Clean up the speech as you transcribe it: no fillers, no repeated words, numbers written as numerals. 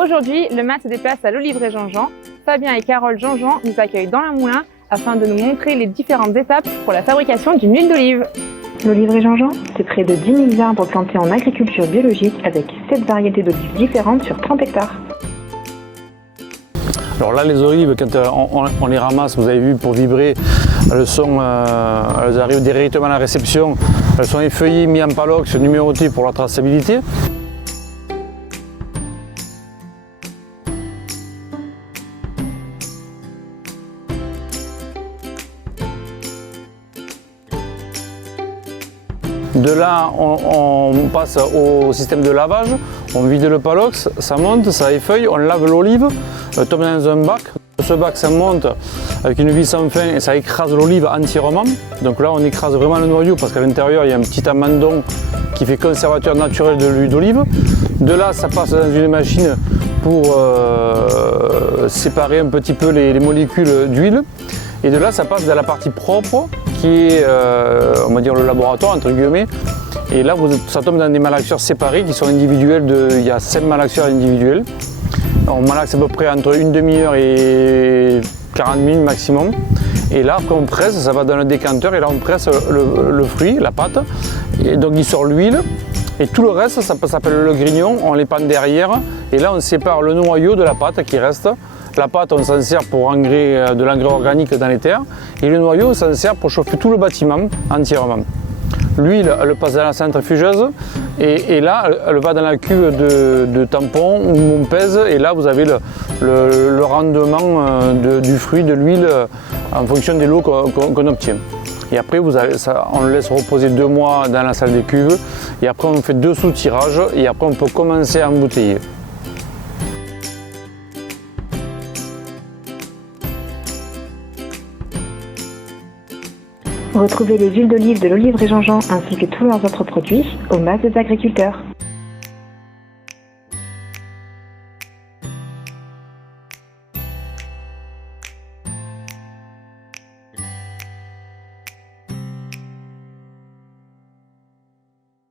Aujourd'hui, le MAT se déplace à l'Oliverie Jean-Jean. Fabien et Carole Jean-Jean nous accueillent dans leur moulin afin de nous montrer les différentes étapes pour la fabrication d'une huile d'olive. L'Oliverie Jean-Jean, c'est près de 10 000 arbres plantés en agriculture biologique avec 7 variétés d'olives différentes sur 30 hectares. Alors là, les olives, quand on les ramasse, vous avez vu, pour vibrer, elles arrivent directement à la réception. Elles sont effeuillées, mises en palox, numérotées pour la traçabilité. De là, on passe au système de lavage, on vide le palox, ça monte, ça effeuille, on lave l'olive, elle tombe dans un bac. Ce bac, ça monte avec une vis sans fin et ça écrase l'olive entièrement. Donc là, on écrase vraiment le noyau parce qu'à l'intérieur, il y a un petit amandon qui fait conservateur naturel de l'huile d'olive. De là, ça passe dans une machine pour séparer un petit peu les molécules d'huile. Et de là, ça passe dans la partie propre qui est, on va dire, le laboratoire, entre guillemets. Et là, ça tombe dans des malaxeurs séparés qui sont individuels. Il y a 5 malaxeurs individuels. On malaxe à peu près entre une demi-heure et 40 minutes maximum. Et là, après, on presse, ça va dans le décanteur. Et là, on presse le fruit, la pâte. Et donc, il sort l'huile. Et tout le reste, ça s'appelle le grignon. On les pend derrière. Et là, on sépare le noyau de la pâte qui reste. La pâte, on s'en sert pour de l'engrais organique dans les terres. Et le noyau, on s'en sert pour chauffer tout le bâtiment entièrement. L'huile, elle passe dans la centrifugeuse. Et là, elle va dans la cuve de tampon où on pèse. Et là, vous avez le rendement du fruit, de l'huile, en fonction des lots qu'on obtient. Et après, on le laisse reposer 2 mois dans la salle des cuves. Et après, on fait 2 sous-tirages. Et après, on peut commencer à embouteiller. Retrouvez les huiles d'olive de l'Oliverie Jean-Jean ainsi que tous leurs autres produits au MAT des agriculteurs.